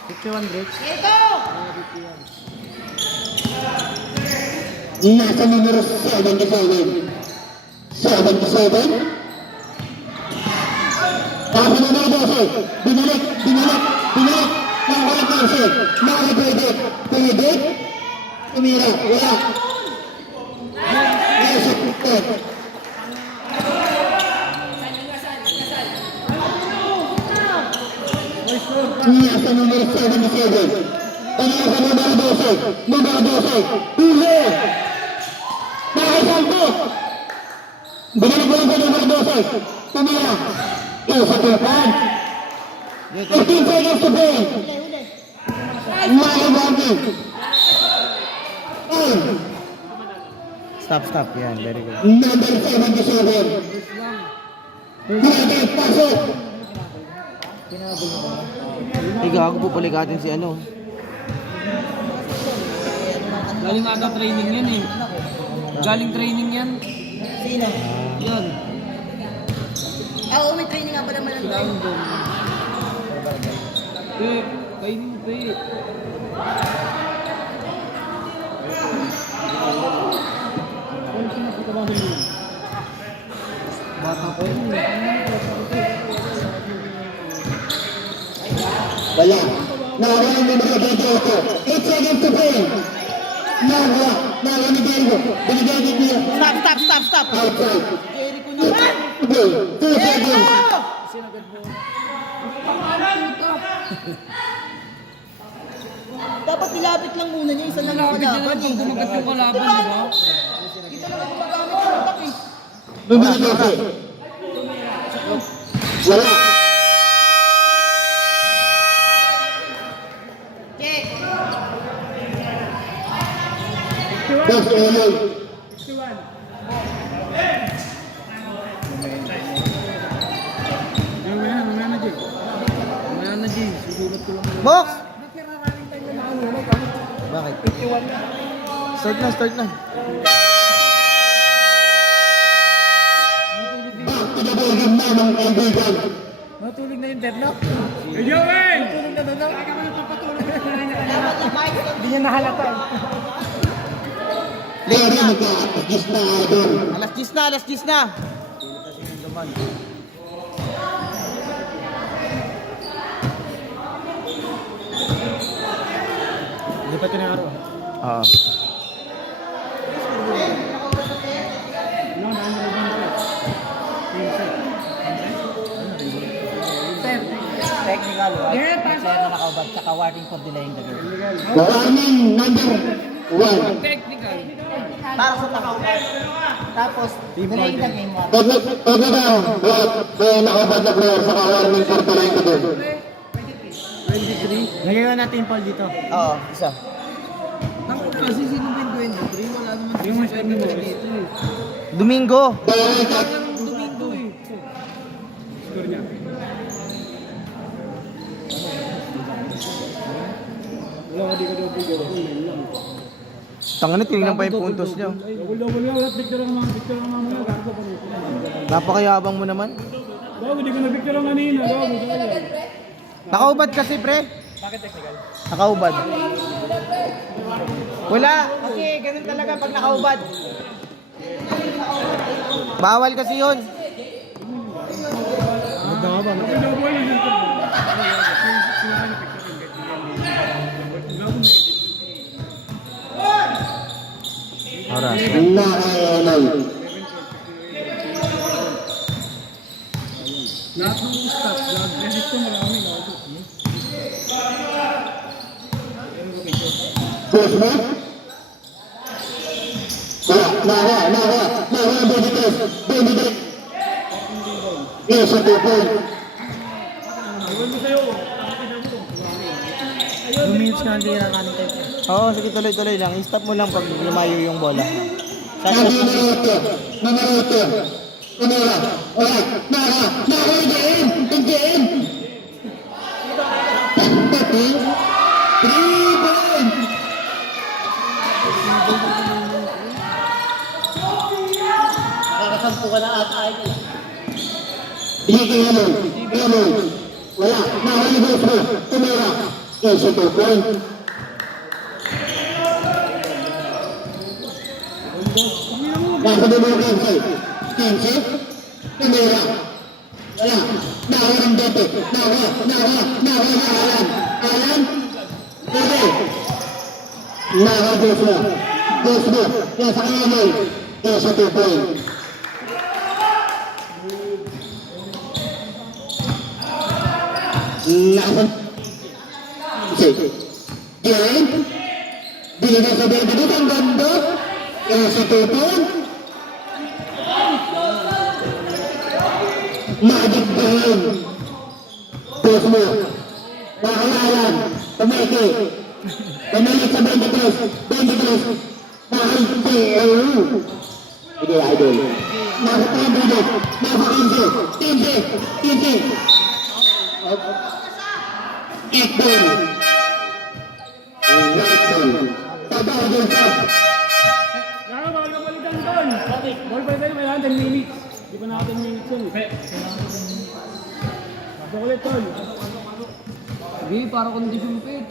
51 breaks. Ito! Nasa numero 77. 77. Nasa numero 12. Binalik. Nakakuha ng 15. Nakapwede. Tumira. Wala. Nasa tupo. Nasa numero 77. Nasa numero 12. Huli! Nakasalto! Binalik mo lang sa numero 12. Tumira. Sa tupan. 15 seconds to play. Maya Bambi. Stop. Yan, very good. Number 77. Pwede, pasok. Ay, gago po palikatin si ano. Galing ata training yan eh. Galing training yan. Sino? Yan. Oo, may training nga pa naman ang tayo. Kainin pa eh. Bata ko yun eh. Wala. Nakakuha ng numero 28. 8 seconds to play. Nakakuha ni Diego. Binigay ni Diego. Stop. Outside. Jericho naman! 2 seconds. Dapat ilapit lang muna niya, isa lang yung Kapit niya kalaban naman pag eh. gumagat yung kalaban, di ba? Dito lang ako magamit yung utak eh. Numero 12. Wala. Check! Boss Eloy. Mamaya na, Jay. Susulat ko lang. Box! Bakit? Start na. Back to the ball game na mga kaibigan. Matulog na yung deadlock. Hindi niya nahalata eh. Pero magkakapagis na doon. Alas 10 na. Lipat ka na araw. Oo. Technical, right? Player na nakaubad, saka warning for delaying the game. Warning number 1. Para sa nakaubad. Tapos, delaying the game mo. Pag na may nakabad na player sa warning for delaying the game. 23. Lagyan natin yung Paul dito. Oo, isa. Kasi sino ba yung 23? Wala naman. Yung mas mo dito eh. Domingo. Bawal ka. Domingo eh. Score niya. Wala ka di ka daw bigyan. Tangina, tinignan pa yung puntos niya. Double nga. Wala picture lang mga mga. Napakayabang mo naman. Bago, di ko na picture lang kanina. Bago, Nakaubad kasi, pre. bakit technical? Nakaubad. Wala. Kasi ganun talaga pag nakaubad. Bawal kasi yun. Oras. Nakayanay. Lahat ng staff, lahat dito marami na ako. Boss mo? Wala. Nawa, 23. Yes, sa 2 point. 2 minutes na hindi na kanin tayo. Oo, sige, tuloy-tuloy lang. I-stop mo lang pag lumayo yung bola. Nangarito. Umira. Alright. Naka-game. Game. 3 point. Nakasampu ka na at ay. Sige, Hamon. Wala. Nakalibos mo. Umira. Yes, sa 2 point. Nasa dulo ng 15. Umira. Wala. Nawa ng dito. Nawa. Alan. Okay. Nawa, boss mo. Yes, sa Hamon. Yes, sa 2 point. Nasa Jane, binigay sa Benedict ang ganda. Sa 2 point. Magic game. Boss mo. Nakayalan. Tumeke. Pamilit sa 23. Mahal PLU. Hindi, idol. Nasa 3 Nasa 15. Ekbol. Tabaw din sa. Bawal ka palitan doon. Bawal palitan, kailangan 10 minutes. Di pa naka 10 minutes yun. Pasok ulit, tol. Sige, para kung di sumpit.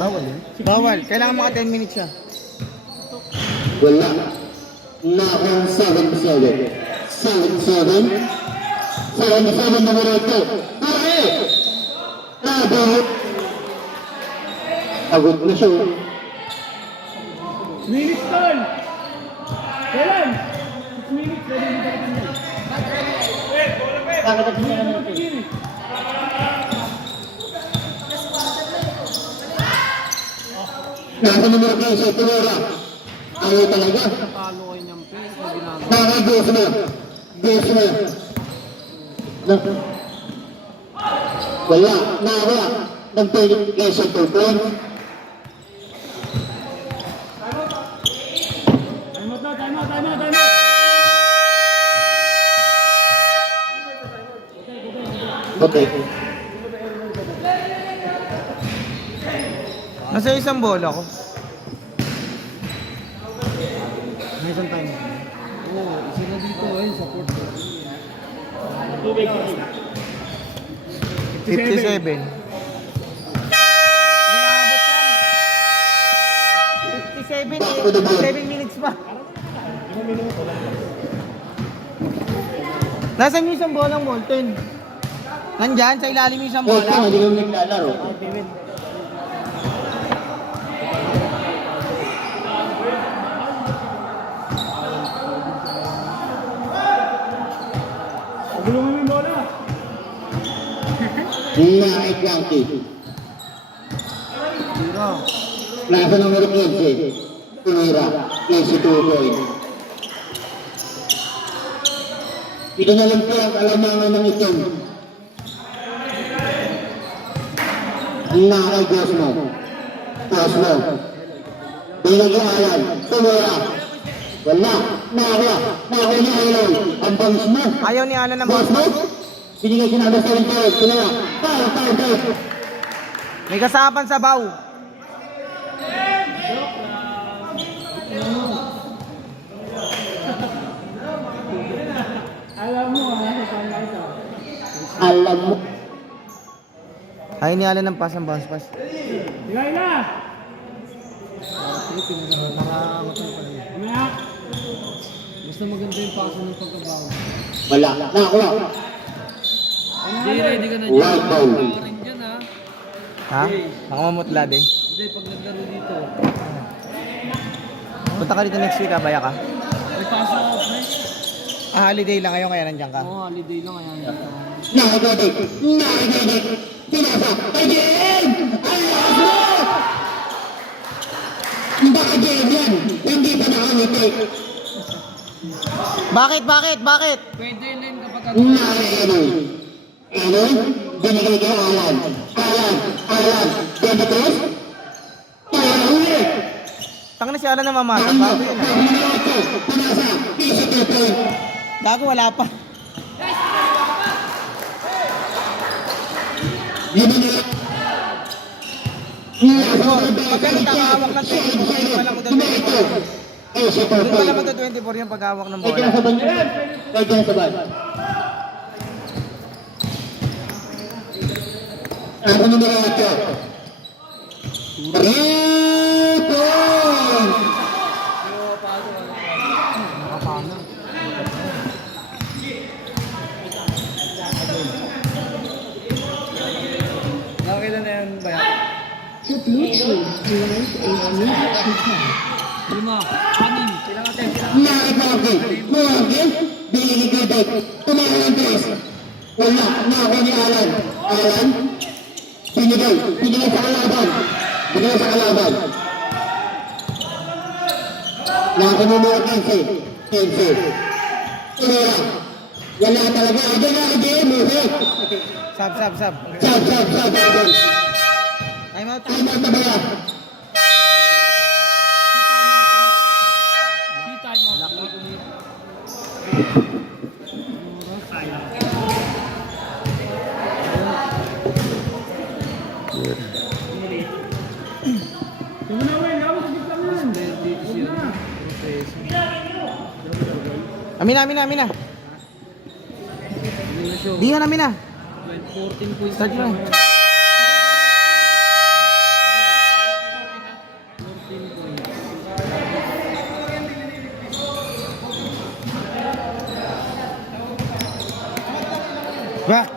Bawal yun? Bawal. Kailangan mga 10 minutes siya. Wala. Nakang 7-7. 7-7 numero 2. Pare! Abot! Abot na siya. Minutes, tol. Kailan? 6 minutes. Pwede hindi ka rin yan. Bakit at hindi naman ito? Nasa numero 15, Tumora. Ayaw talaga. Talo kayo niyang place na ginagawa. Nakagos na. Gos na. Wala. Nawa. Nagtuloy kayo sa 2 point. Time out. Okay. Nasa isang bola ko. May isang time. Oo, isa na dito eh, support. 57. 7 minutes pa. Nasaan yung isang bolang Molten? Nandyan, sa ilalim yung isang Boss bola. na, hindi kami naglalaro. Tumira ay 20. Plaza numero 15. Tumira, 22 point. Ito na lang po ang kalamangan ng itom. Na kay Cosmo. Cosmo. Binag-aalan. Tumira. Wala. Nakakuha. Nakakuha ni Alan. Ang bangs mo. Ayaw ni Alan ng Boss mo? Binigay sinabi sa rin tayo. Tumira. Tayo. May kasapan sa baw. Alam mo. Ayaw ni Alan ng pass ang bounce pass. Basta maganda yung paso ng pagkabaw. Wala. Nakakuha. Hindi, ready ka na White dyan. ball. Wala rin dyan ha. Ha? Nakamamutla din. Hindi, pag naglaro dito. Punta ka dito next week ha, baya ka. May paso ako, pre. Holiday lang ngayon kaya nandiyan ka. Oo, holiday lang kaya nandito. Nakagadik. Pinasa. Again! Alam mo! Baka game yan. Hindi pa nakamiti. Bakit? Pwede rin kapag Ano? Binigay kay Alan. Alan. Demitos? Alan. Tanga na si Alan na mamata. Bago yun ha. Pinasa. Piso 2 point. Gago wala pa. Pagka nakahawak ng 24, wala ko doon 24. Doon wala ko doon 24 yung paghawak ng bola. Kaya saban. Ako numero 8. Rito! nakakita na yan ba yan? Lima, anim. Nakipagi. Morgan. Binigay. Tumaya ng 3. Wala. Nakakuha ni Alan. Binigay sa kalaban. Nakakuha mo 15. Tumira. Wala talaga. Sab. Sab. Time out. Time out na ba yan? Tea time out. Amina. Di nga namin na. 14 points. Start mo. Back.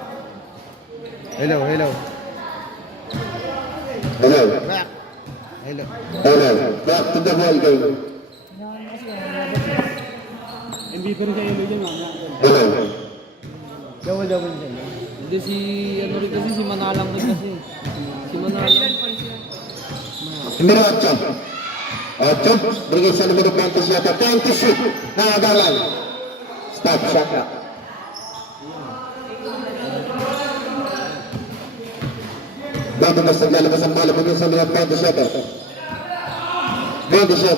Hello. Back. Hello. Back to the ball game. MVP rin sa ilo dyan. Double dyan. Hindi si, ano rin kasi, si Manalang rin kasi. Si Manalang. Numero 8. Bigay sa numero 20 siya. 20 shoot. Nakagalan. Stop shot na. Bago mas naglalabas ang bola mula sa numero 20 siya. 20 siya.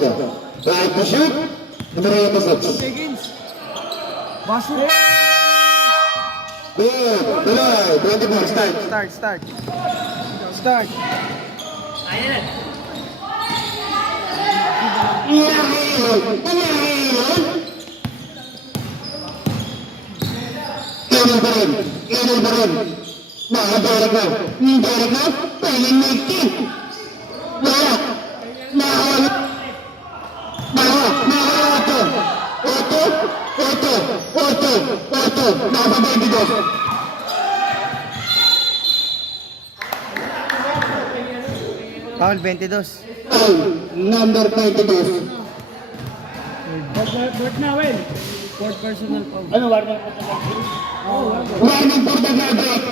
Right to shoot. Numero 26. Baso. Good. Tuloy. 24. Start. Kailan pa rin. Nakadarak na. Pailan na ikin. Nakawala. Oto. Nasa 22. Foul 22. Foul. Number 22. Fourth personal foul. Warning for the graduate.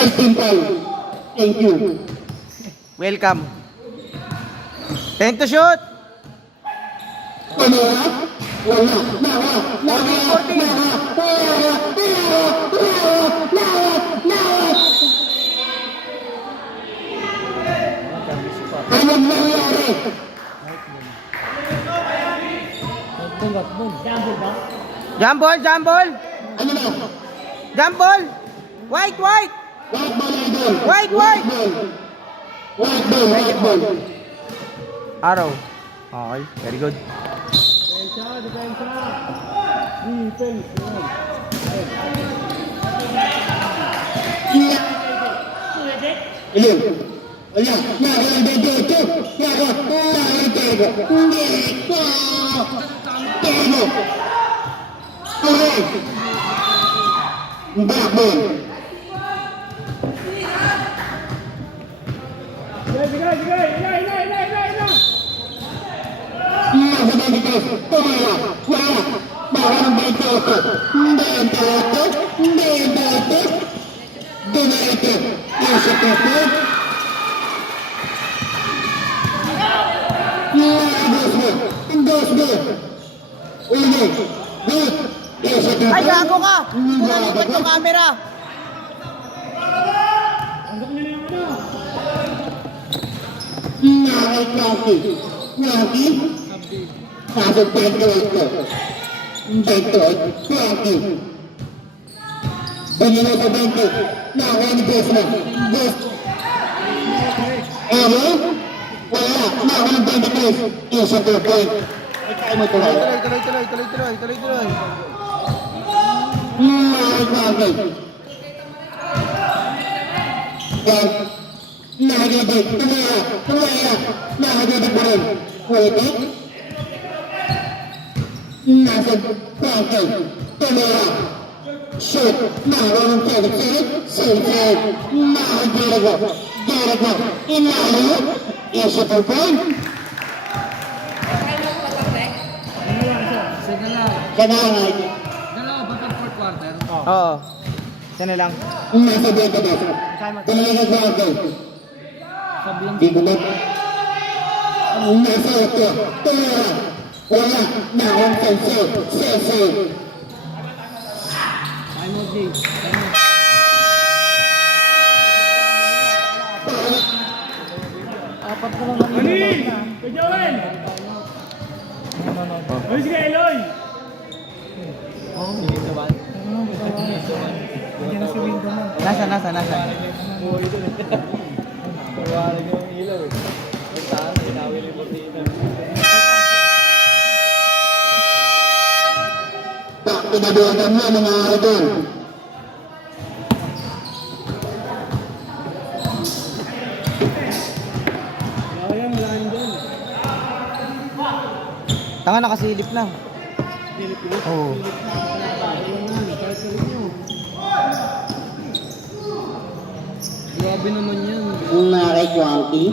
15 points. Thank you. Welcome. 10 to shoot. Tumira. Wala. Nawa. 14. Anong nangyari? Jump ball, jump ball. Ano na? Jump ball. White, white. White ball, idol. White, white. White ball, white ball. Arrow. Okay, very good. Ilan? Wala. Nakakadagdato. Nakakadagdato. Hindi ko. Tego. Correct. Backball. Nakakadagdato. Tumira. Wala. Bawal ang balik ako. Hindi dito. Hindi dito. Dumito. Nasa kapit. Dos mo. Uno. Dos. Nasa kapit. Ay, gago ka. Nalipat yung camera. Nakakaki. Naki. Pasok pa ito ito. Dito. Naki. Banyo sa bangko. Nakakani Dos mo. Dos. Ano? Wala. Nakakani bangko. Isa to point. Ay mo ito. Tuloy. Nakakaki. Nakakabit. Tumaya. Nakakabit pa rin. Pwede? Nasa bangko. Tumaya. Shoot. Nakakabit pa rin. Save. Nakakabit ko. Garap mo. Inalo. Isa to point. Kanangay. Dalawa ba pag fourth quarter? Oo. Siya na lang. Nasa bangko ba? Tumaya na bangko. Sabihan Di ko ba? Nasa ito. Tumira. Wala. Nakong sense. Sense. time out, Jay. Time out. Apat ko lang Nasa. Pinabuhan mo mga idol. Tanga nakasilip lang. Oo. Grabe naman yan. Mga Kwanti.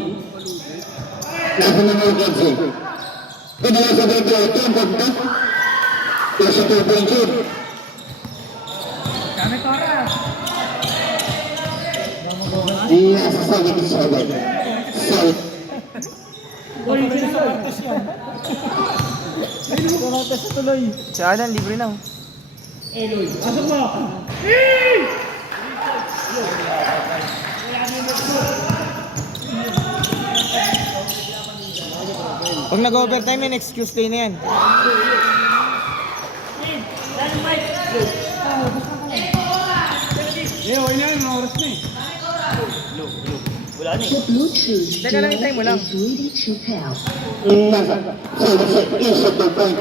Nasa naman kasi. Pinala sa dito ito ang pagkat. Nasa 2 shoot. Kami Torres. Nasa 77. South. Si Alan, libre na. Pag nag-overtime yan, excuse day na yan. Teka lang, itay mo lang. Nasa 77. Isa 2 point.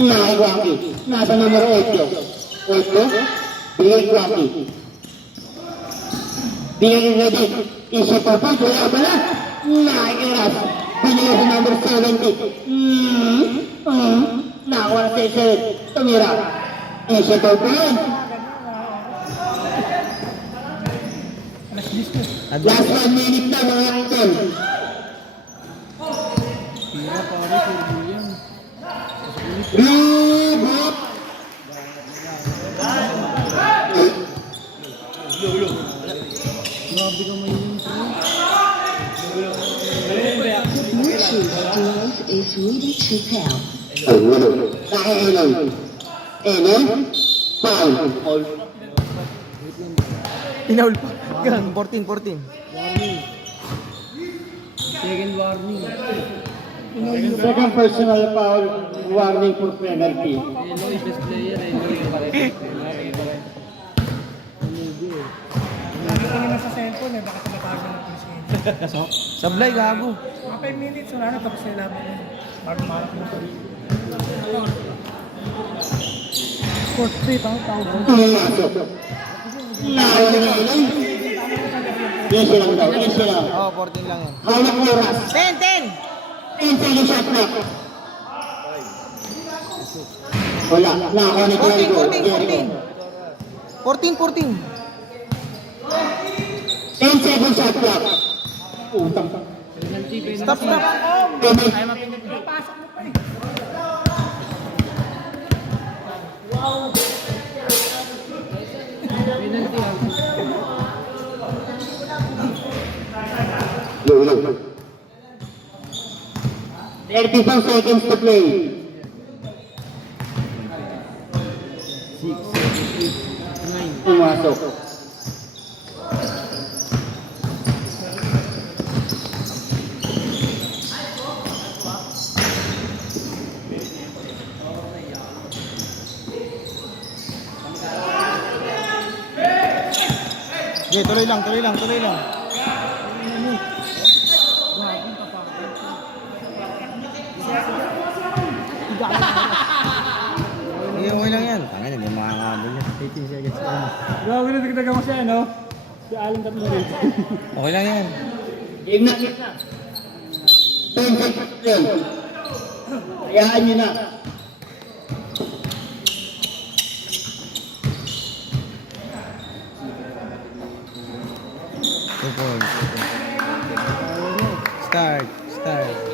Mga Kwanti. Nasa numero 8. 8. Bigay Kwanti. Bigay ready. Isa 2 point. Wala ba na? Nakikiras. Binigay sa number 70. Nakakuha sa 7. Tumira. Isa 2 point. Last 1 minute na mga idol. Blue Book. Grabe ka may yun. is ready to tell. Nakailan. Foul. Pinaul pa. Gan, 14. Warning. Second warning. Second personal foul. Warning for penalty. Eloy, best player. Eloy, pare-pare. Nakikita na sa cellphone eh, baka tumatawag na ng police ngayon. Sablay, gago. Mga 5 minutes, wala na, tapos na laban na. Bago marap mo. Court street, ang tawag. Pumasok. Nakailan. Easy lang daw. Easy lang. Oh, 14 lang yan. Hawak mo oras. 10. 10 seconds shot clock. Wala. Nakakonect lang ko. 14. 10 seconds shot clock. Utang. Penalty, penalty. Stop. Napasok mo pa eh. Penalty, Go. 34 seconds to play. 6, 7, 8, 9. Pumasok. Okay, tuloy lang. Okay lang yan. Tangin, hindi makakabol yan. 18 seconds. Grabe na nagdaga mo siya, no? Si Alan tatlo rin. Okay lang yan. Game na. 10 seconds lang. Hayaan nyo na. Start.